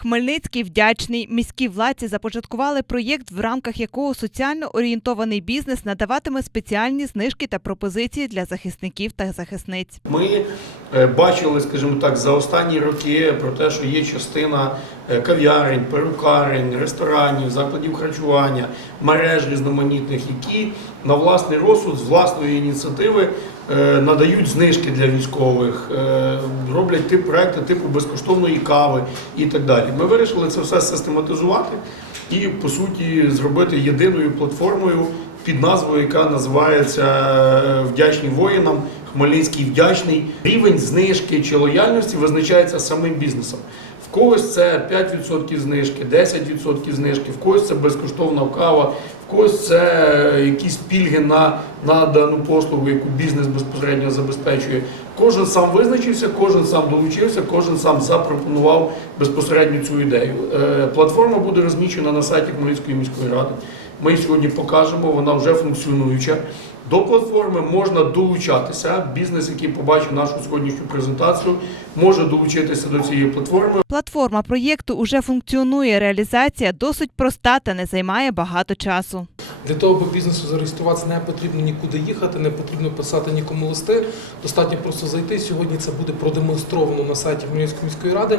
Хмельницький вдячний міській владці започаткували проєкт, в рамках якого соціально орієнтований бізнес надаватиме спеціальні знижки та пропозиції для захисників та захисниць. Ми е, бачили, скажімо так, за останні роки про те, що є частина е, кав'ярень, перукарень, ресторанів, закладів харчування, мереж різноманітних, які на власний розсуд з власної ініціативи надають знижки для військових, е, роблять тип проекти типу безкоштовної кави і так далі. Ми вирішили це все систематизувати і по суті зробити єдиною платформою під назвою, яка називається е, Вдячні воїнам. Хмельницький вдячний. Рівень знижки чи лояльності визначається самим бізнесом. В когось це 5% знижки, 10% знижки, в когось це безкоштовна кава, когось це якісь пільги на, на дану послугу, яку бізнес безпосередньо забезпечує. Кожен сам визначився, кожен сам долучився, кожен сам запропонував безпосередньо цю ідею. Е, Платформа буде розміщена на сайті Хмельницької міської ради. Ми сьогодні покажемо, вона вже функціонуюча. До платформи можна долучатися. Бізнес, який побачив нашу сьогоднішню презентацію, може долучитися до цієї платформи. Платформа проєкту уже функціонує. Реалізація досить проста та не займає багато часу. council. Для того, аби бізнесу зареєструватися, не потрібно нікуди їхати, не потрібно писати нікому листи. Достатньо просто зайти. Сьогодні це буде продемонстровано на сайті Хмельницької міської ради,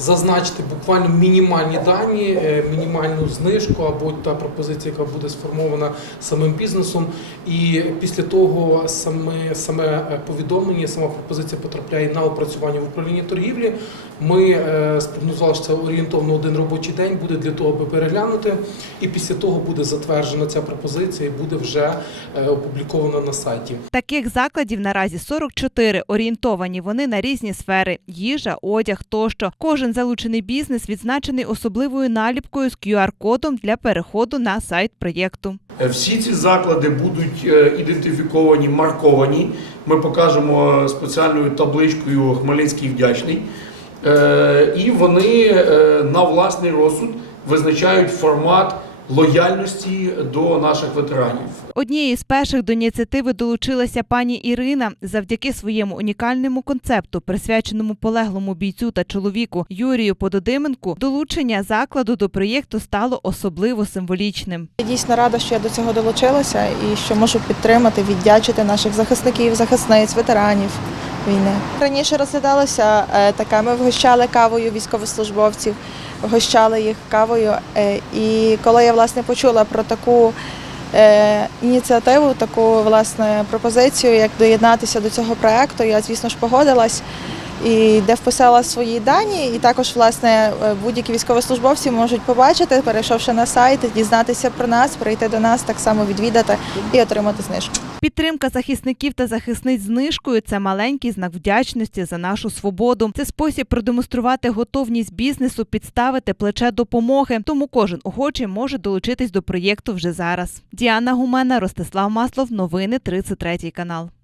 зазначити буквально мінімальні дані, е, мінімальну знижку або та пропозиція, яка буде сформована самим бізнесом. І після того саме, саме е, повідомлення, сама пропозиція потрапляє на опрацювання в управлінні торгівлі. Ми е, спрогнозували, що це орієнтовно один робочий день буде для того, аби переглянути. І після того буде затверджена ця пропозиція буде вже е, опублікована на сайті. Таких закладів наразі 44. Орієнтовані вони на різні сфери: їжа, одяг тощо. Кожен залучений бізнес відзначений особливою наліпкою з QR-кодом для переходу на сайт проєкту. Е, Всі ці заклади будуть е, ідентифіковані, марковані. Ми покажемо спеціальною табличкою Хмельницький вдячний. І вони на власний розсуд визначають формат лояльності до наших ветеранів. Однією з перших до ініціативи долучилася пані Ірина. Завдяки своєму унікальному концепту, присвяченому полеглому бійцю та чоловіку Юрію Пододименку, долучення закладу до проєкту стало особливо символічним. Я дійсно рада, що я до цього долучилася і що можу підтримати, віддячити наших захисників, захисниць, ветеранів війни. Раніше розглядалося е, таке, ми вгощали кавою військовослужбовців, вгощали їх кавою. е, І коли я власне почула про таку е, ініціативу, таку власне пропозицію, як доєднатися до цього проекту, я звісно ж погодилась. І де вписала свої дані, і також власне е, будь-які військовослужбовці можуть побачити, перейшовши на сайт, дізнатися про нас, прийти до нас, так само відвідати і отримати знижку. Підтримка захисників та захисниць знижкою це маленький знак вдячності за нашу свободу. Це спосіб продемонструвати готовність бізнесу підставити плече допомоги. Тому кожен охочий може долучитись до проєкту вже зараз. Діана Гумена, Ростислав Маслов. Новини 33 канал.